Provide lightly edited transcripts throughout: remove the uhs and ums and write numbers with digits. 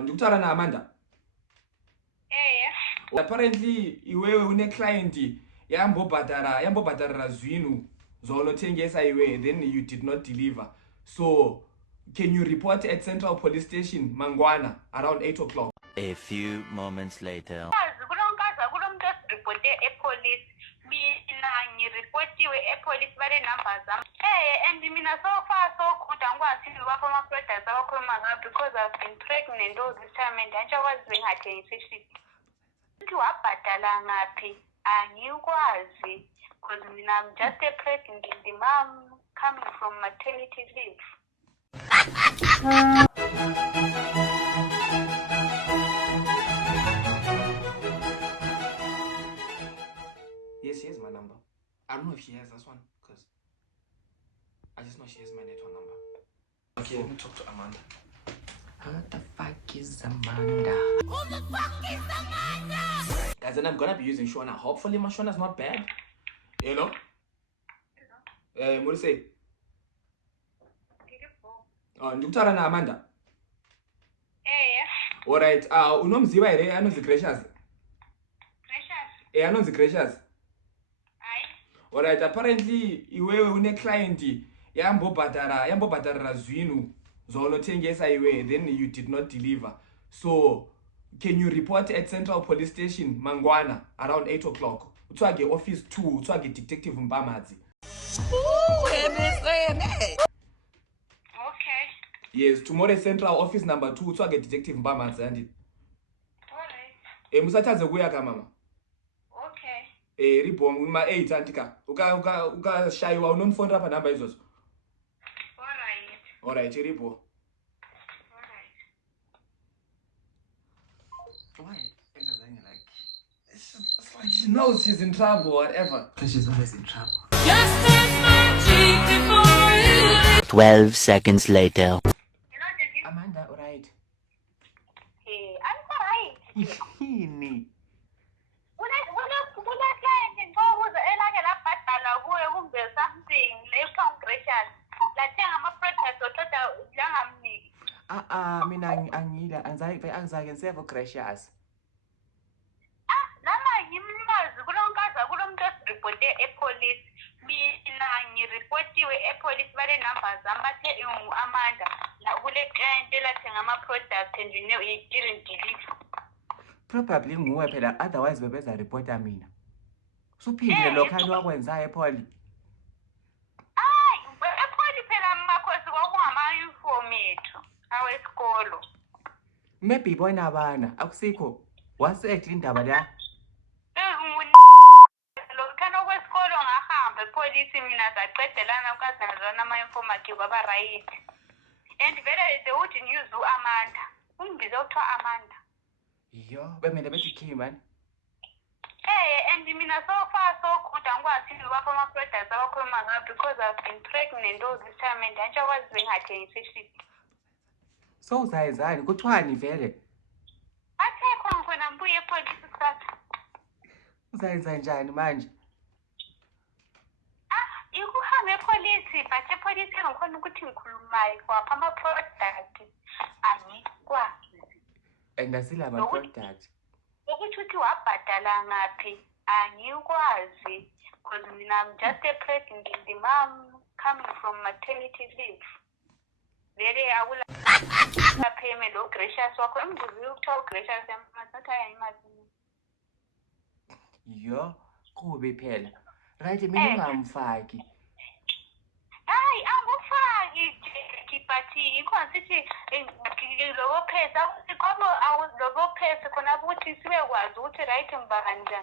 Ndikutara na Amanda. Apparently iwewe une client yambobhadharira zvinhu zvaunotengesa iwe, then you did not deliver. So can you report at Central Police Station Mangwana around 8 o'clock? A few moments later. Because I've been pregnant all this time and I was doing her 1050. Because I'm just a pregnant mom coming from maternity leave. Yes, here's my number. I don't know if she has this one, because I just know she has my network number. Okay, let me talk to Amanda. What the fuck is Amanda? Who the fuck is Amanda? Guys, and I'm gonna be using Shona. Hopefully my Shona's not bad. You know? What do you say? Ndikutara na Amanda. Alright, unomziva here anonzi Gracious. Gracious? Anonzi Gracious. Alright, apparently iwewe une client yambobhadharira zvinhu zvaunotengesa iwe, then you did not deliver. So can you report at Central Police Station Mangwana around 8 o'clock? Utswage office 2, utswage Detective Mbamadzi. Okay. Yes, tomorrow Central Office number 2, utswage Detective Mbamadzi and musatadze kuya mama. Ribhom ma 8 antika. Ukashaiwa unomfonera pa number izozo. Alright, ribo. Why? It's like she knows she's in trouble, whatever. Because she's always in trouble. 12 seconds later. Amanda, alright. Hey, I'm alright. Yini? Mina angila angizake ngiseve Gracious. Lama ngimlazi kulonkaza kulomuntu esireporte epolice. Mina ngireportiwe epolice bale numbers amathe Amanda la kule client elathenga ama products and you didn't deliver. Probably nguwe phela, otherwise bebeza reporta mina. Suphindile lokhani wakwenzayo ePoli. ePoli phela makhosi kwakungama uniform ethu awesikolo. Maybe bona bana akusikho wase indaba la. Lokhani okwesikolo ngahamba epolice mina saqedelana ukazana ama informative kwaba right. And vele they wouldn't use Amanda. Ungibiza ukuthiwa Amanda. Yo, bemele bethi Kim man. And mina so far so good angikwazi lapha ama products abakhuluma ngabo because I've been pregnant all this time and I was doing her 1050. So uzayizani kuthwani vele? Athekho ngifuna mbuye epolice kusasa. Uzayenza njani manje? Ikuhambe epolice but epolice ngikhona ukuthi ngikhulumayo kwapha ama products angikwazi. And asila ama products. Ukuthi wabhadala ngaphi angikwazi because mina I'm just a pregnant mom coming from maternity leave. Vele awula payment lo Gracious wakho embuzi ukuthiwa Gracious emathatha imali. Yo, kube phela. Right, mina ungamfaki. Hayi angufaki kipati ikhonsithi lobo phesa kwabo awulobo phesa khona ukuthi sibekwazi ukuthi right ngibanja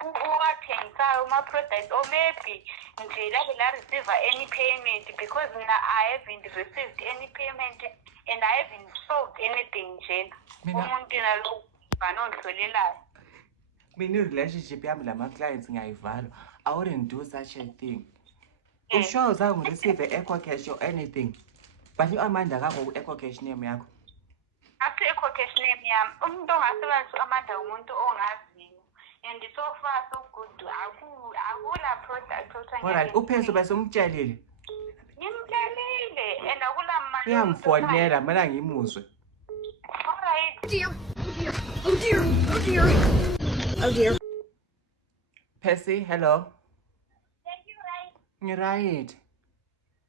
uwathenga uma products or maybe nje la receive any payment because I haven't received any payment and I haven't sold anything nje umuntu nalo banondlolelayo. Mina relationship yami lama clients ngayivala. I wouldn't do such a thing. Usho zangu receive eco cash or anything. But Amanda akho eco cash name yakho. After eco cash name yami umuntu ongasebenzi Amanda umuntu ongaziyo. And so far so good. Akula product. Alright, uphezu bese umtshelile. Ngimtshelile and akula mali. Uyamfonela mina ngimuzwe. Alright. Percy, hello. Thank you, right? Right.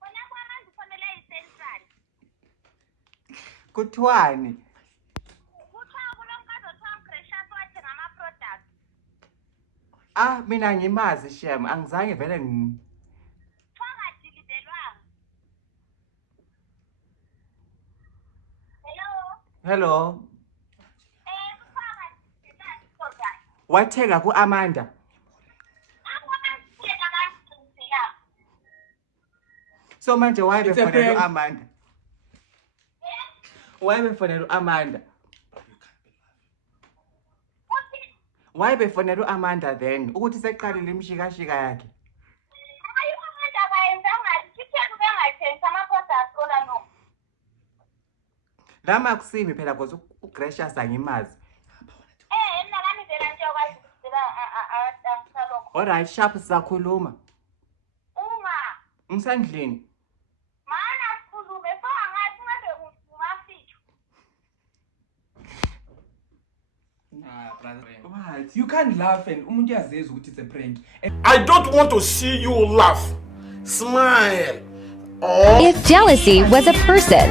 Wena kwama ndifonela i-central. Kuthiwani? Kuthiwa kulo mkazi othiwa uGracious wathenga ama-products. Mina ngimazi shem, angizange vele Kuthiwa ngadilidelwanga. Hello? Hello. Kuthiwa ngadilidelwanga i-product. Wathenga ku-Amanda. Angwamasiyeka kansiya. So manje why It's a befonela prank. u-Amanda? Why befonela u-Amanda? Uthi, Why befonela u-Amanda then? Ukuthi seqalile imshikashika yakhe. hayi umuntu akayenzanga sitheni bengathengi ama-products kona no. Lama kusimi phela because uGracious angimazi. Mina nami vele nje okwazi ukudila angisalokho. Alright, sharp sisakhuluma. Uma Ngisendlini. mana sikhulume so angathi ngabe ungafithu. Nah, brother. What? You can't laugh and umuntu uyaziza ukuthi it's a prank. And I don't want to see you laugh. Smile. Or If jealousy was a person,